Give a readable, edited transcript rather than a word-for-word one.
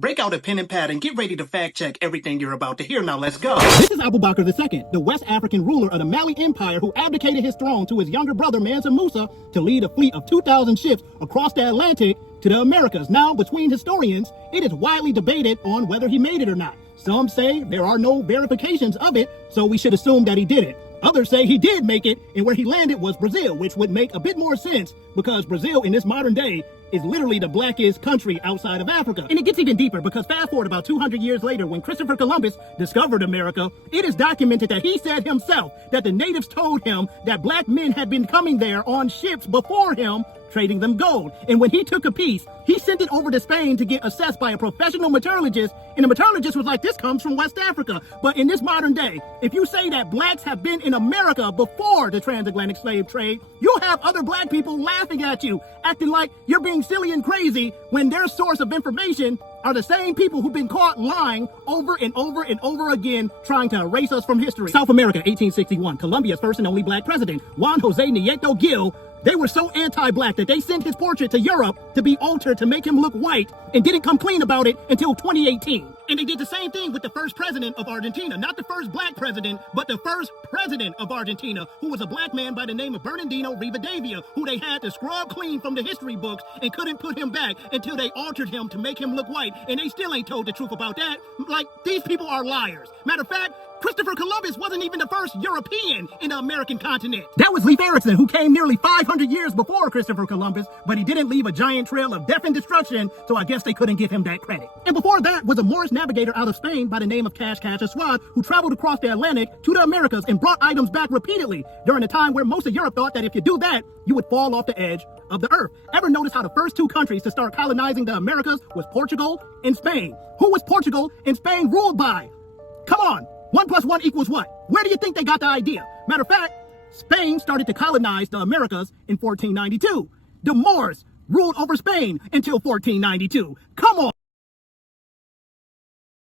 Break out a pen and pad and get ready to fact check everything you're about to hear. Now let's go. This is Abu Bakr II, the West African ruler of the Mali Empire who abdicated his throne to his younger brother Mansa Musa to lead a fleet of 2,000 ships across the Atlantic to the Americas. Now, between historians, it is widely debated on whether he made it or not. Some say there are no verifications of it, so we should assume that he did it. Others say he did make it, and where he landed was Brazil, which would make a bit more sense because Brazil in this modern day is literally the blackest country outside of Africa. And it gets even deeper because fast forward about 200 years later, when Christopher Columbus discovered America, it is documented that he said himself that the natives told him that black men had been coming there on ships before him, trading them gold. And when he took a piece, he sent it over to Spain to get assessed by a professional metallurgist, and the metallurgist was like, this comes from West Africa. But in this modern day, if you say that blacks have been in America before the transatlantic slave trade, you'll have other black people laughing at you, acting like you're being silly and crazy when their source of information are the same people who've been caught lying over and over and over again, trying to erase us from history. South America, 1861, Colombia's first and only black president, Juan Jose Nieto Gil. They were so anti-black that they sent his portrait to Europe to be altered to make him look white and didn't come clean about it until 2018. And they did the same thing with the first president of Argentina. Not the first black president, but the first president of Argentina, who was a black man by the name of Bernardino Rivadavia, who they had to scrub clean from the history books and couldn't put him back until they altered him to make him look white. And they still ain't told the truth about that. Like, these people are liars. Matter of fact, Christopher Columbus wasn't even the first European in the American continent. That was Leif Erikson, who came nearly 500 years before Christopher Columbus, but he didn't leave a giant trail of death and destruction, so I guess they couldn't give him that credit. And before that was a Moorish navigator out of Spain by the name of Cash Aswad, who traveled across the Atlantic to the Americas and brought items back repeatedly during a time where most of Europe thought that if you do that, you would fall off the edge of the earth. Ever notice how the first two countries to start colonizing the Americas was Portugal and Spain? Who was Portugal and Spain ruled by? Come on. 1 + 1 = what? Where do you think they got the idea? Matter of fact, Spain started to colonize the Americas in 1492. The Moors ruled over Spain until 1492. Come on.